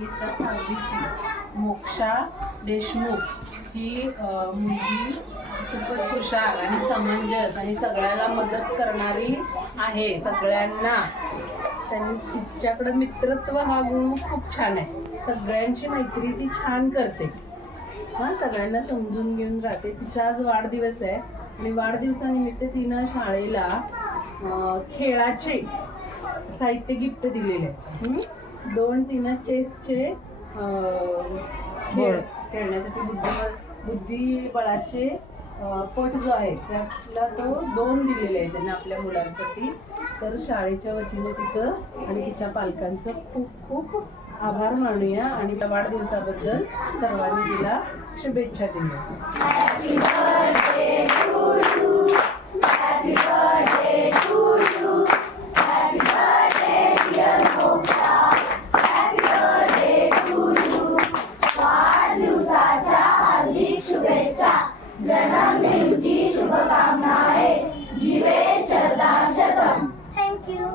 इयत्ता 6वीची मोक्षा देशमुख ही मुलगी खूपच हुशार आणि समंजस आणि सगळ्याला मदत करणारी आहे सगळ्यांना. त्यांनी तिच्याकडं मित्रत्व हा गुण खूप छान आहे. सगळ्यांची मैत्री ती छान करते. हां, सगळ्यांना समजून घेऊन राहते. तिचा आज वाढदिवस आहे आणि वाढदिवसानिमित्त तिनं शाळेला खेळाचे साहित्य गिफ्ट दिलेले आहे. 2 तिनं चेसचे खेळ खेळण्यासाठी बुद्धिबळाचे पट जो आहे त्यातला तो 2 दिलेले आहे त्यांना आपल्या मुलांसाठी. तर शाळेच्या वतीने तिचं आणि तिच्या पालकांचं खूप खूप आभार मानूया आणि त्या वाढदिवसाबद्दल सर्वांनी तिला शुभेच्छा दिल्या. Happy birthday to you, happy birthday to you, happy birthday dear Moksha, happy birthday to you. वाढदिवसाच्या हार्दिक शुभेच्छा. जन्मदिनाची शुभकामनाएं. जीवे शरदा शतम. थँक्यू.